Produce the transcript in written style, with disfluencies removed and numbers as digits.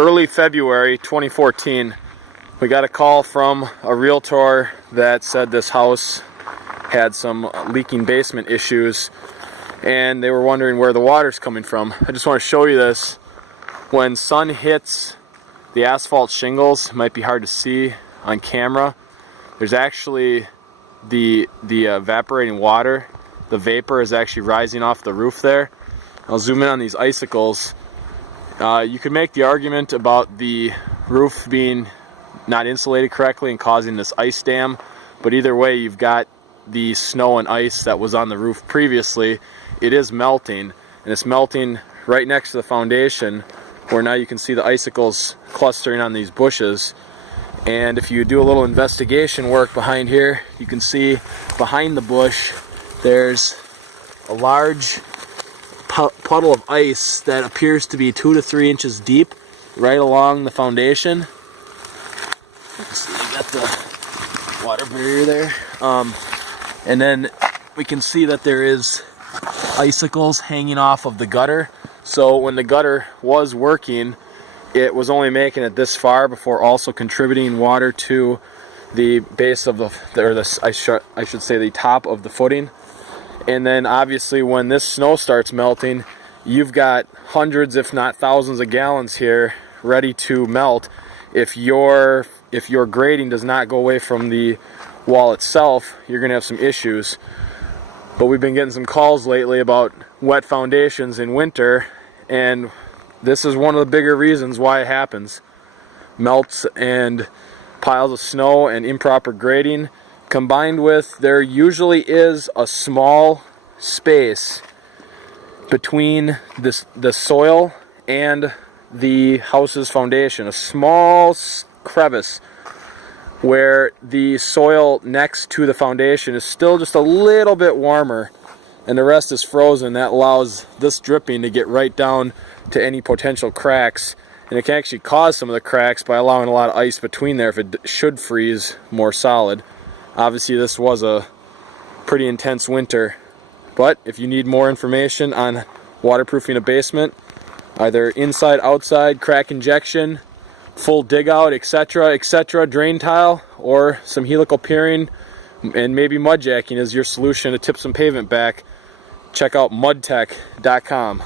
early February 2014, we got a call from a realtor that said this house had some leaking basement issues and they were wondering where the water's coming from. I just want to show you this. When sun hits the asphalt shingles, it might be hard to see on camera, there's actually the evaporating water. The vapor is actually rising off the roof there. I'll zoom in on these icicles. You could make the argument about the roof being not insulated correctly and causing this ice dam, but either way, you've got the snow and ice that was on the roof previously. It is melting, and it's melting right next to the foundation, where now you can see the icicles clustering on these bushes. And if you do a little investigation work behind here, you can see behind the bush there's a large puddle of ice that appears to be 2 to 3 inches deep right along the foundation. You can see you got the water barrier there. And then we can see that there is icicles hanging off of the gutter. So when the gutter was working, it was only making it this far before also contributing water to the base of I should say the top of the footing. And then obviously when this snow starts melting, you've got hundreds if not thousands of gallons here ready to melt. If your grading does not go away from the wall itself, you're gonna have some issues. But we've been getting some calls lately about wet foundations in winter, and this is one of the bigger reasons why it happens. Melts and piles of snow and improper grading, combined with there usually is a small space between the soil and the house's foundation, a small crevice where the soil next to the foundation is still just a little bit warmer and the rest is frozen. That allows this dripping to get right down to any potential cracks, and it can actually cause some of the cracks by allowing a lot of ice between there if it should freeze more solid. Obviously this was a pretty intense winter, but if you need more information on waterproofing a basement, either inside, outside, crack injection, full dig out, etc., etc., drain tile, or some helical piering and maybe mud jacking is your solution to tip some pavement back, check out MUDTeCH.com.